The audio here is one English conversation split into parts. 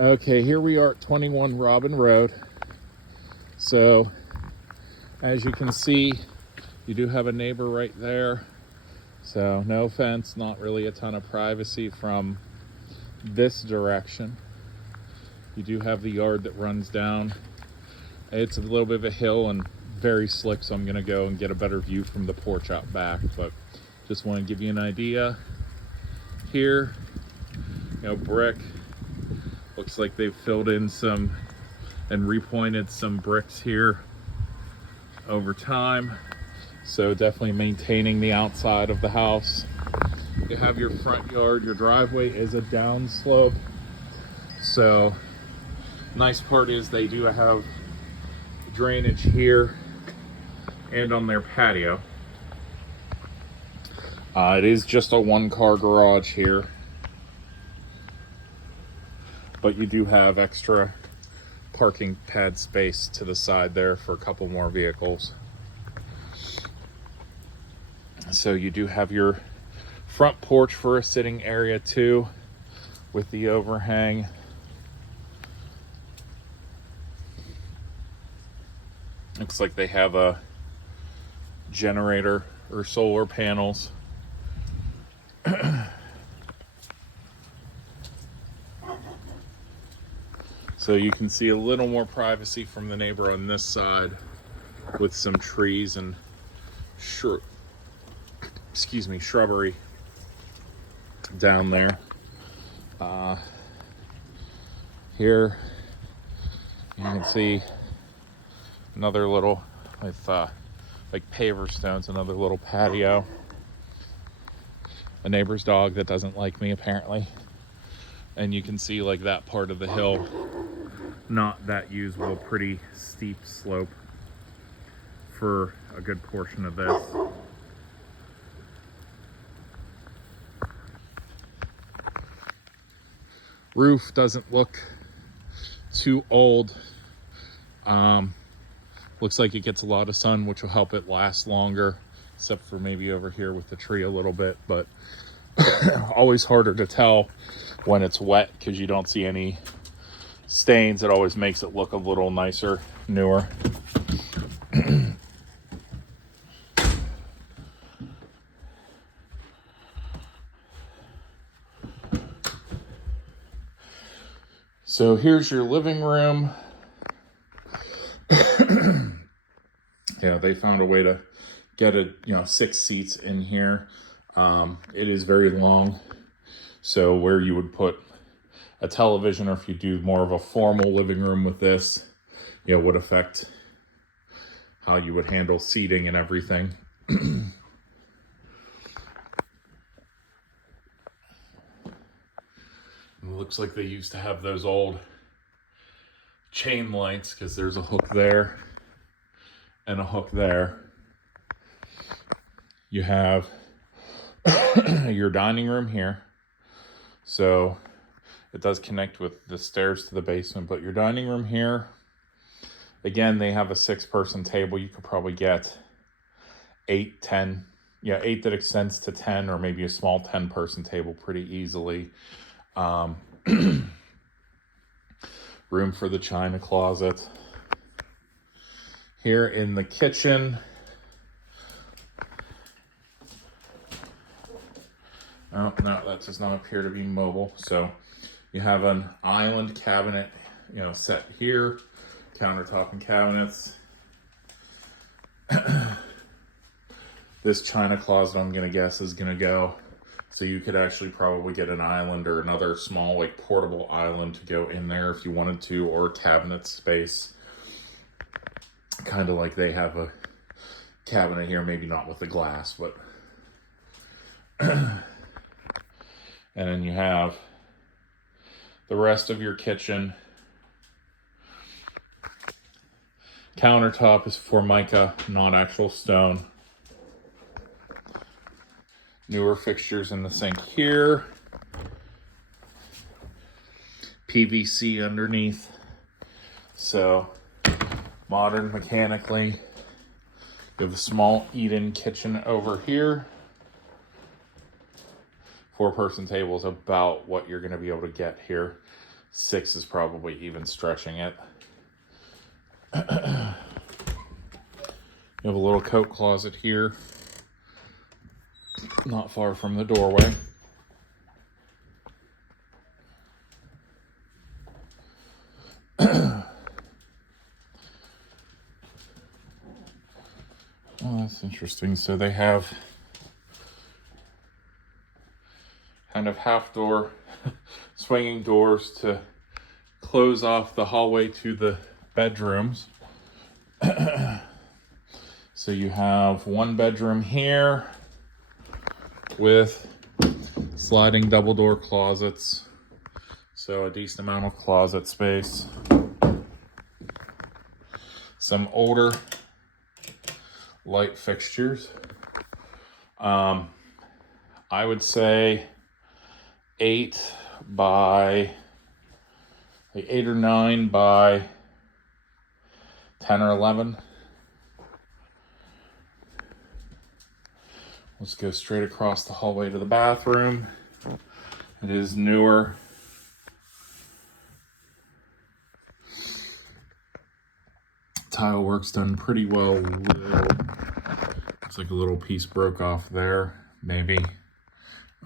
Okay, here we are at 21 Robin Road. So, as you can see, you do have a neighbor right there. So, no fence, not really a ton of privacy from this direction. You do have the yard that runs down. It's a little bit of a hill and very slick, so I'm gonna go and get a better view from the porch out back, but just want to give you an idea. Here, brick. Looks like they've filled in some and repointed some bricks here over time. So definitely maintaining the outside of the house. You have your front yard. Your driveway is a downslope. So nice part is they do have drainage here and on their patio. It is just a one-car garage here, but you do have extra parking pad space to the side there for a couple more vehicles. So you do have your front porch for a sitting area too, with the overhang. Looks like they have a generator or solar panels. So you can see a little more privacy from the neighbor on this side with some trees and shrubbery down there. Here you can see another little with like paver stones, another little patio. A neighbor's dog that doesn't like me apparently. And you can see like that part of the hill, not that usable, pretty steep slope for a good portion of this. Roof doesn't look too old. Looks like it gets a lot of sun, which will help it last longer, except for maybe over here with the tree a little bit, but always harder to tell when it's wet because you don't see any stains. It always makes it look a little nicer, newer. So here's your living room. Yeah, they found a way to get it, 6 seats in here. It is very long. So where you would put a television, or if you do more of a formal living room with this, would affect how you would handle seating and everything. It looks like they used to have those old chain lights because there's a hook there and a hook there. You have your dining room here. So it does connect with the stairs to the basement, but your dining room here, again, they have a 6-person table. You could probably get 8, 10, 8 that extends to 10, or maybe a small 10-person table pretty easily. Room for the china closet. Here in the kitchen, oh, no, that does not appear to be mobile. So you have an island cabinet, set here, countertop and cabinets. This china closet, I'm going to guess, is going to go. So you could actually probably get an island or another small, like, portable island to go in there if you wanted to, or cabinet space. Kind of like they have a cabinet here, maybe not with the glass, but... And then you have the rest of your kitchen. Countertop is Formica, not actual stone. Newer fixtures in the sink here. PVC underneath. So modern mechanically. You have a small eat-in kitchen over here. 4-person table is about what you're going to be able to get here. 6 is probably even stretching it. You have a little coat closet here, not far from the doorway. Oh, that's interesting. So they have kind of half door swinging doors to close off the hallway to the bedrooms. So you have one bedroom here with sliding double door closets. So a decent amount of closet space. Some older light fixtures. I would say 8 or 9 by 10 or 11. Let's go straight across the hallway to the bathroom. It is newer. Tile work's done pretty well. Looks like a little piece broke off there, maybe,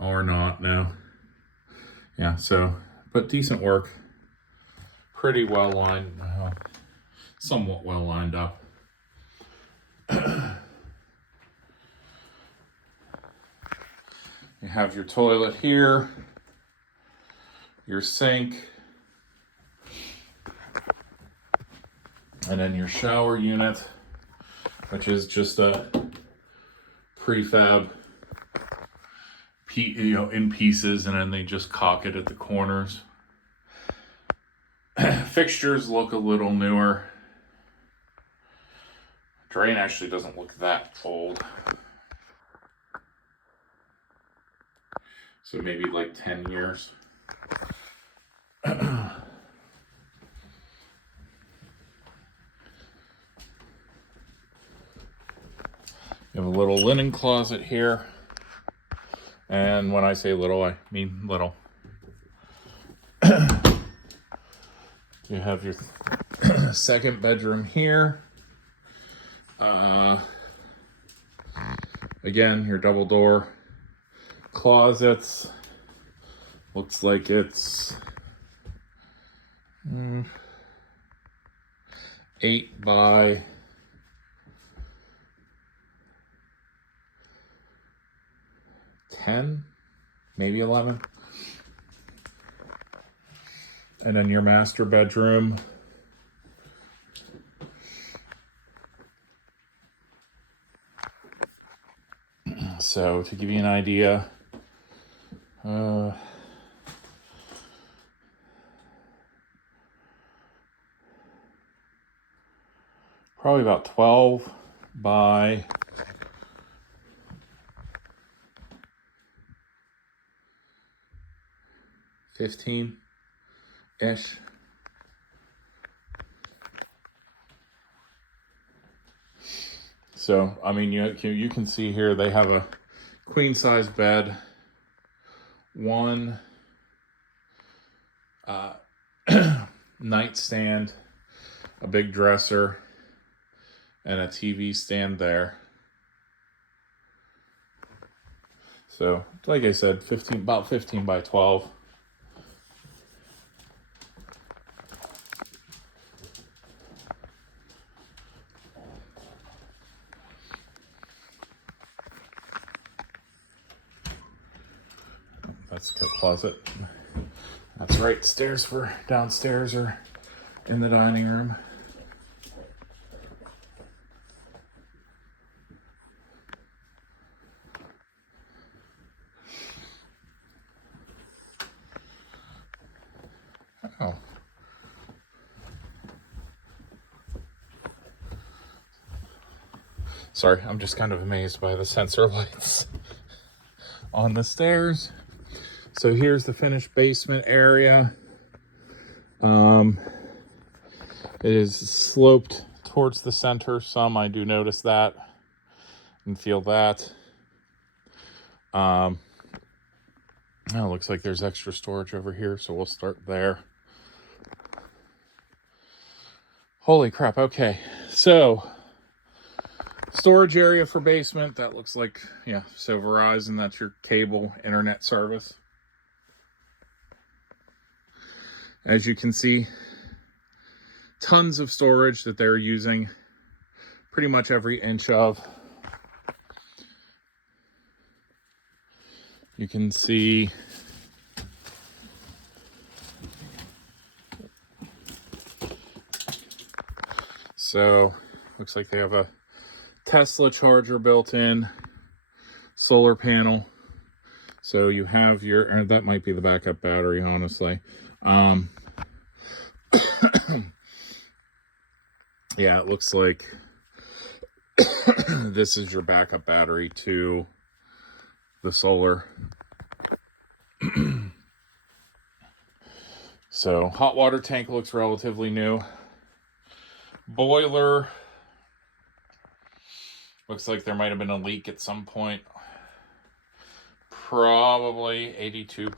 or not, no. Yeah, so, but decent work. Pretty well lined, somewhat well lined up. You have your toilet here, your sink, and then your shower unit, which is just a prefab, in pieces, and then they just caulk it at the corners. Fixtures look a little newer. Drain actually doesn't look that old. So maybe like 10 years. You have a little linen closet here. And when I say little, I mean little. You have your second bedroom here. Again, your double door closets. Looks like it's 8 by 10, maybe 11. And then your master bedroom. So to give you an idea, probably about 12 by 15-ish. So, I mean, you can see here they have a queen size bed, one nightstand, a big dresser, and a TV stand there. So, like I said, about 15 by 12. That's a coat closet. That's right, stairs for downstairs or in the dining room. Oh. Sorry, I'm just kind of amazed by the sensor lights on the stairs. So here's the finished basement area. It is sloped towards the center some. I do notice that and feel that. Oh, looks like there's extra storage over here, so we'll start there. Holy crap. Okay. So storage area for basement. That looks like, yeah. So Verizon, that's your cable internet service. As you can see, tons of storage that they're using pretty much every inch of. You can see so looks like they have a Tesla charger built in, solar panel. So you have your, that might be the backup battery, honestly. Yeah, it looks like this is your backup battery to the solar. So hot water tank looks relatively new. Boiler looks like there might have been a leak at some point. Probably 82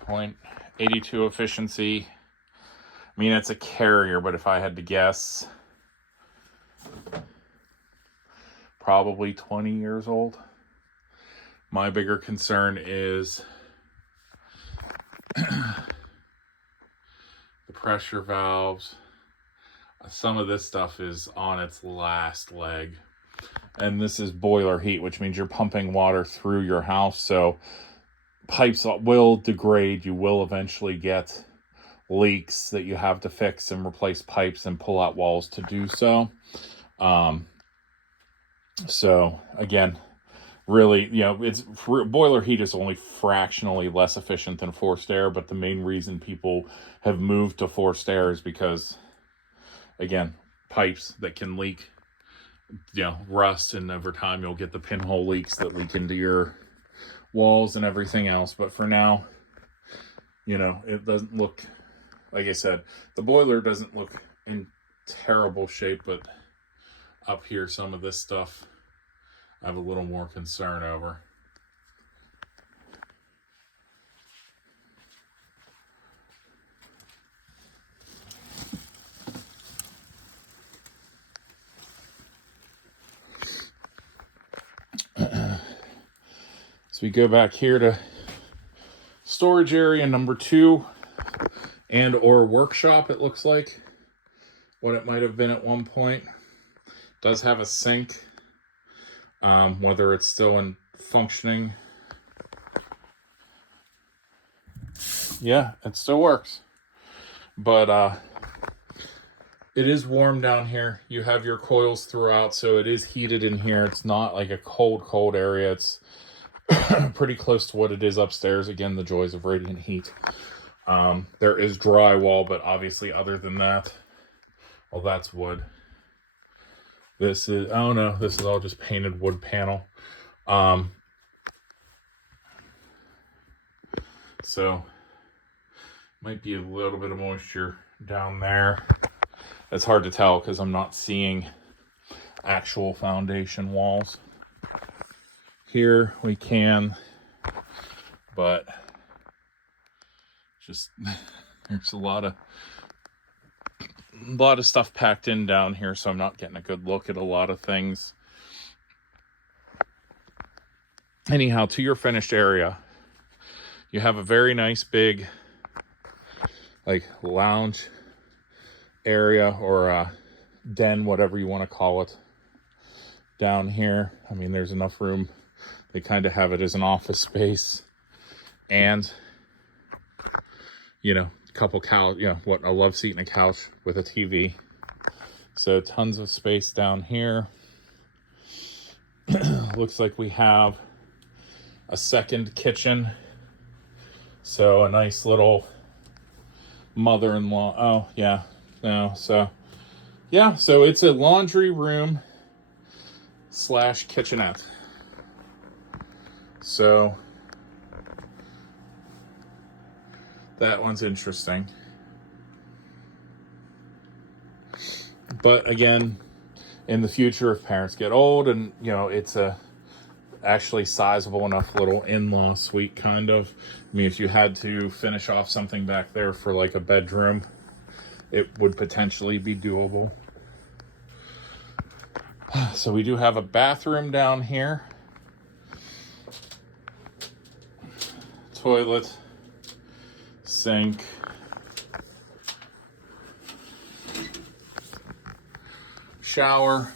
efficiency. I mean, it's a Carrier, but if I had to guess, probably 20 years old. My bigger concern is the pressure valves. Some of this stuff is on its last leg. And this is boiler heat, which means you're pumping water through your house. So pipes will degrade. You will eventually get leaks that you have to fix and replace pipes and pull out walls to do so. So again, really, you know, it's boiler heat is only fractionally less efficient than forced air, but the main reason people have moved to forced air is because, again, pipes that can leak, you know, rust, and over time you'll get the pinhole leaks that leak into your walls and everything else. But for now, you know, it doesn't look, like I said, the boiler doesn't look in terrible shape, but up here, some of this stuff I have a little more concern over. So we go back here to storage area number 2 and or workshop, it looks like. What it might have been at one point. Does have a sink. Whether it's still in functioning. Yeah, it still works. But it is warm down here. You have your coils throughout, so it is heated in here. It's not like a cold area. It's pretty close to what it is upstairs. Again, the joys of radiant heat. There is drywall, but obviously other than that, well, that's wood. This is, oh no, this is all just painted wood panel. So might be a little bit of moisture down there. It's hard to tell because I'm not seeing actual foundation walls. Here we can, but just there's a lot of stuff packed in down here, so I'm not getting a good look at a lot of things. Anyhow, to your finished area, you have a very nice big like lounge area or a den, whatever you want to call it, down here. I mean, there's enough room. They kind of have it as an office space, and you know, a couple couch, you know, what, a love seat and a couch with a TV. So tons of space down here. Looks like we have a second kitchen. So a nice little mother-in-law. Oh yeah, no. So yeah, so it's a laundry room / kitchenette. So that one's interesting. But again, in the future, if parents get old and, you know, it's a actually sizable enough little in-law suite kind of. I mean, if you had to finish off something back there for like a bedroom, it would potentially be doable. So we do have a bathroom down here. Toilet, sink, shower.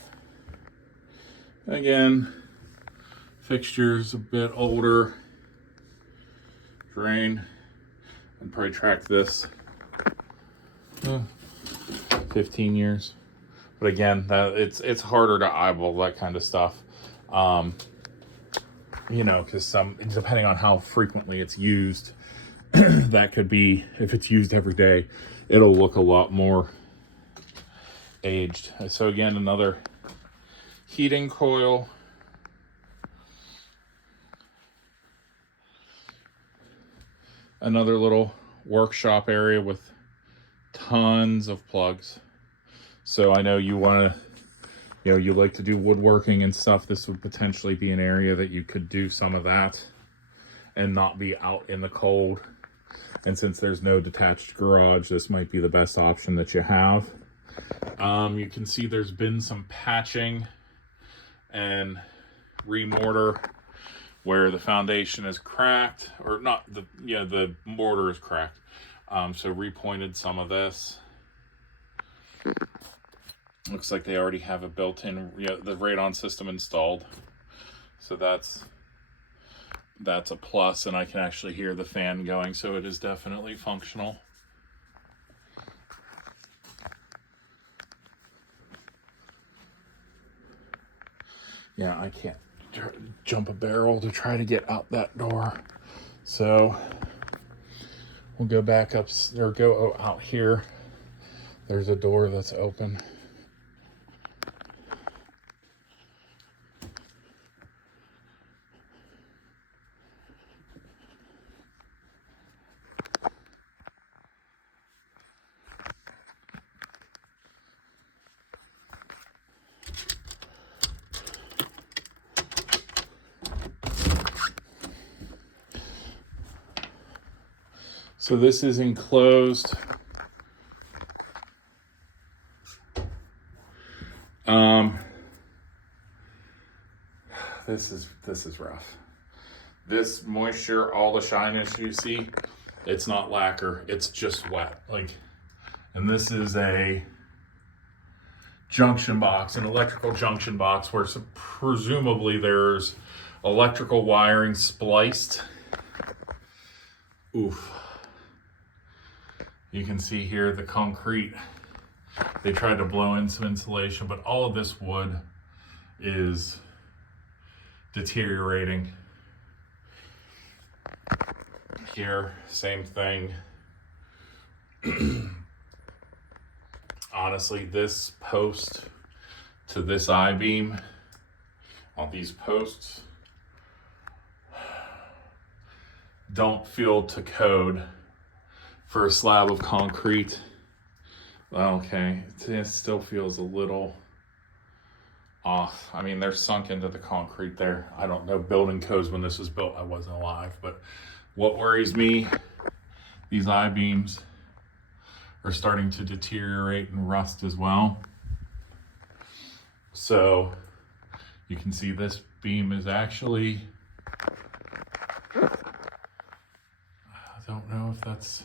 Again, fixtures a bit older. Drain. I'd probably track this 15 years. But again, it's harder to eyeball that kind of stuff. You know, because depending on how frequently it's used, that could be, if it's used every day, it'll look a lot more aged. So again, another heating coil. Another little workshop area with tons of plugs. So I know you want to, you like to do woodworking and stuff. This would potentially be an area that you could do some of that and not be out in the cold. And since there's no detached garage, this might be the best option that you have. You can see there's been some patching and remortar where the foundation is cracked, or not, the mortar is cracked. So repointed some of this. Looks like they already have a built-in, the radon system installed. So that's a plus, and I can actually hear the fan going, so it is definitely functional. Yeah, I can't jump a barrel to try to get out that door. So we'll go back up, or go out here. There's a door that's open. So this is enclosed. This is rough. This moisture, all the shyness you see, it's not lacquer, it's just wet. And this is a junction box, an electrical junction box, where presumably there's electrical wiring spliced. Oof. You can see here the concrete. They tried to blow in some insulation, but all of this wood is deteriorating. Here, same thing. Honestly, this post to this I-beam on these posts don't feel to code for a slab of concrete. Okay, it still feels a little off. I mean, they're sunk into the concrete there. I don't know building codes when this was built. I wasn't alive, but what worries me, these I-beams are starting to deteriorate and rust as well. So you can see this beam is actually, I don't know if that's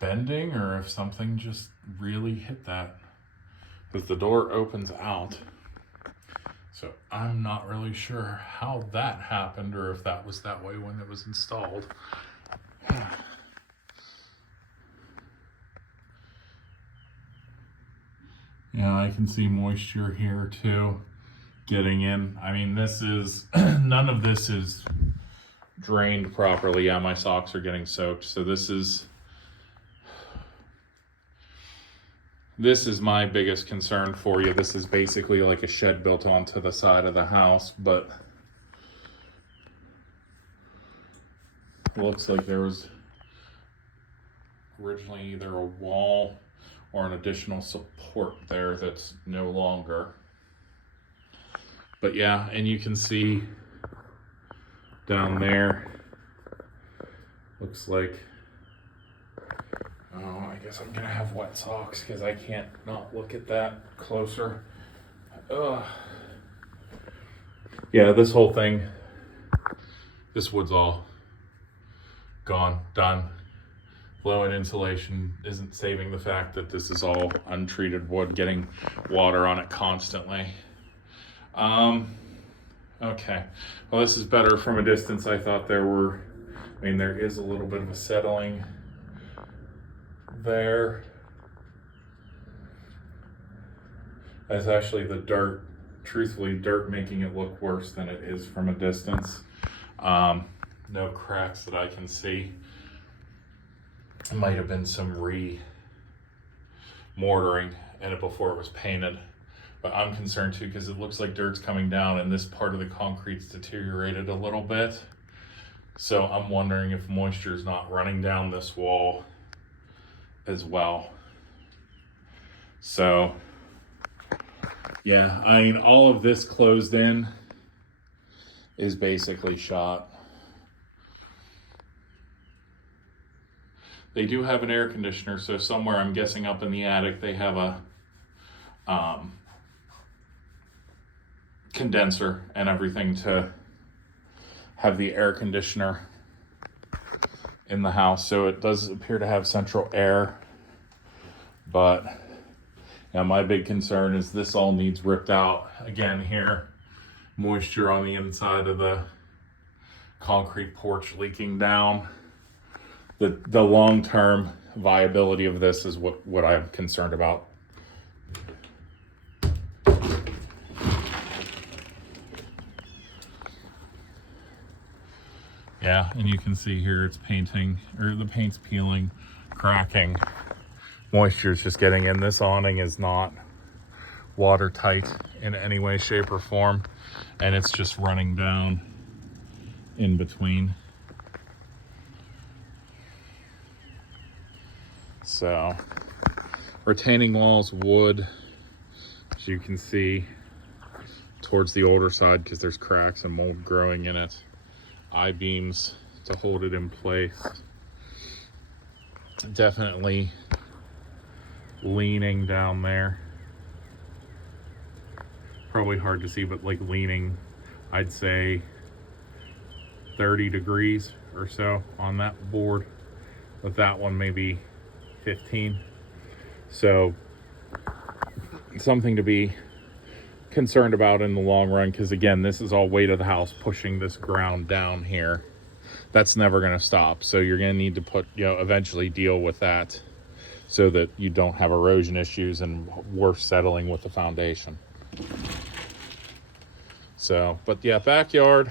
bending or if something just really hit that, because the door opens out. So I'm not really sure how that happened, or if that was that way when it was installed. Yeah, I can see moisture here too getting in. I mean, this is, none of this is drained properly. Yeah, my socks are getting soaked. So this is my biggest concern for you. This is basically like a shed built onto the side of the house, but it looks like there was originally either a wall or an additional support there that's no longer. But yeah, and you can see down there, looks like, oh, I guess I'm gonna have wet socks because I can't not look at that closer. Yeah, this whole thing, this wood's all gone, done. Low in insulation isn't saving the fact that this is all untreated wood, getting water on it constantly. Okay, well, this is better from a distance. I thought there is a little bit of a settling there. That's actually the dirt, truthfully, dirt making it look worse than it is from a distance. No cracks that I can see. It might have been some re-mortaring in it before it was painted. But I'm concerned too because it looks like dirt's coming down and this part of the concrete's deteriorated a little bit. So I'm wondering if moisture is not running down this wall as well. So yeah, I mean, all of this closed in is basically shot. They do have an air conditioner, so somewhere, I'm guessing up in the attic, they have a condenser and everything to have the air conditioner in the house. So it does appear to have central air, but yeah, my big concern is this all needs ripped out. Again here, moisture on the inside of the concrete porch leaking down. The long-term viability of this is what I'm concerned about. Yeah, and you can see here it's painting, or the paint's peeling, cracking. Moisture is just getting in. This awning is not watertight in any way, shape, or form, and it's just running down in between. So, retaining walls, wood, as you can see, towards the older side because there's cracks and mold growing in it. I-beams to hold it in place. Definitely leaning down there. Probably hard to see, but like leaning, I'd say 30 degrees or so on that board. With that one, maybe 15. So something to be concerned about in the long run, because again, this is all weight of the house pushing this ground down here. That's never going to stop. So you're going to need to eventually deal with that so that you don't have erosion issues and worse settling with the foundation. So, but yeah, backyard,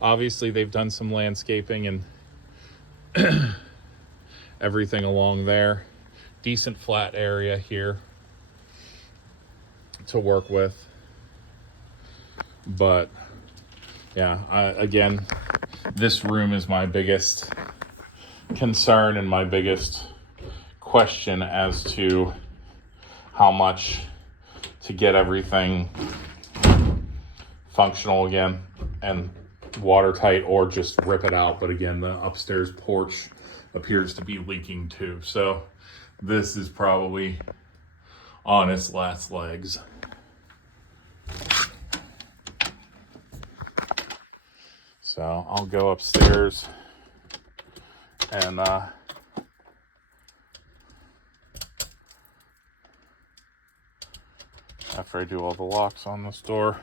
obviously they've done some landscaping and everything along there. Decent flat area here to work with. But yeah, again, this room is my biggest concern and my biggest question as to how much to get everything functional again and watertight, or just rip it out. But again, the upstairs porch appears to be leaking too. So this is probably on its last legs. So I'll go upstairs and after I do all the locks on this door,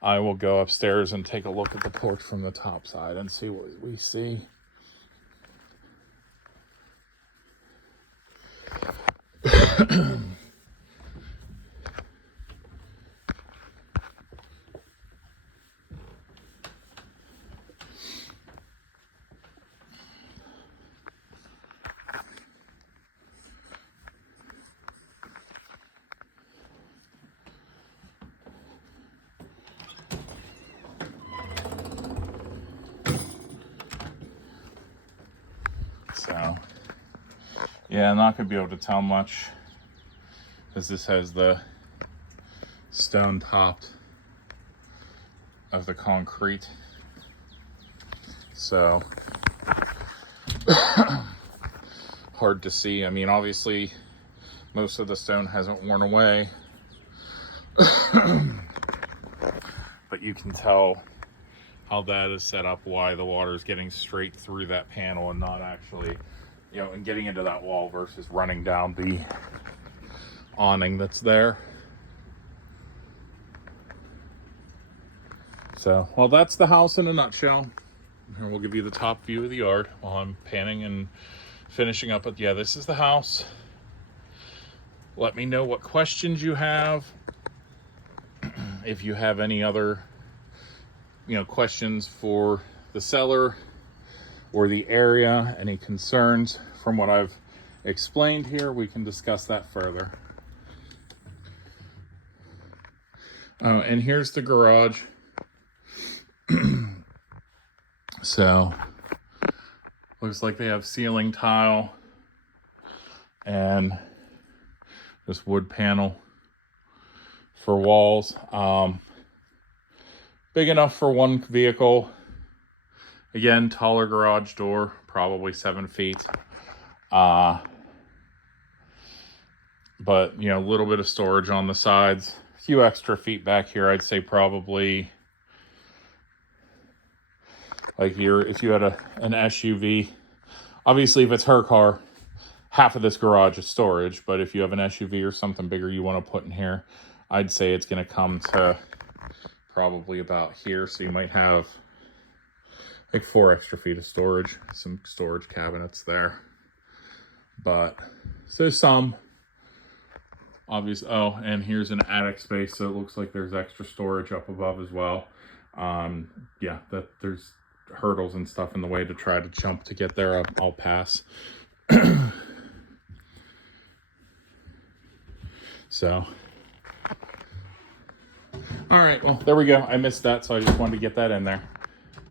I will go upstairs and take a look at the porch from the top side and see what we see. So, yeah, I'm not going to be able to tell much because this has the stone topped of the concrete. So, hard to see. I mean, obviously, most of the stone hasn't worn away. But you can tell how that is set up, why the water is getting straight through that panel and not actually, and getting into that wall versus running down the awning that's there. So, well, that's the house in a nutshell. Here, we'll give you the top view of the yard while I'm panning and finishing up. But yeah, this is the house. Let me know what questions you have. If you have any other, questions for the seller or the area, any concerns from what I've explained here, we can discuss that further. And here's the garage. So, looks like they have ceiling tile and this wood panel for walls. Big enough for one vehicle. Again, taller garage door, probably 7 feet. But, a little bit of storage on the sides. A few extra feet back here, I'd say probably, like if you had an SUV, obviously if it's her car, half of this garage is storage, but if you have an SUV or something bigger you want to put in here, I'd say it's going to come to probably about here. So you might have like 4 extra feet of storage, some storage cabinets there. But so some obvious. Oh, and here's an attic space, so it looks like there's extra storage up above as well. Yeah, that there's hurdles and stuff in the way to try to jump to get there. I'll pass. So, all right, well, there we go. I missed that, so I just wanted to get that in there.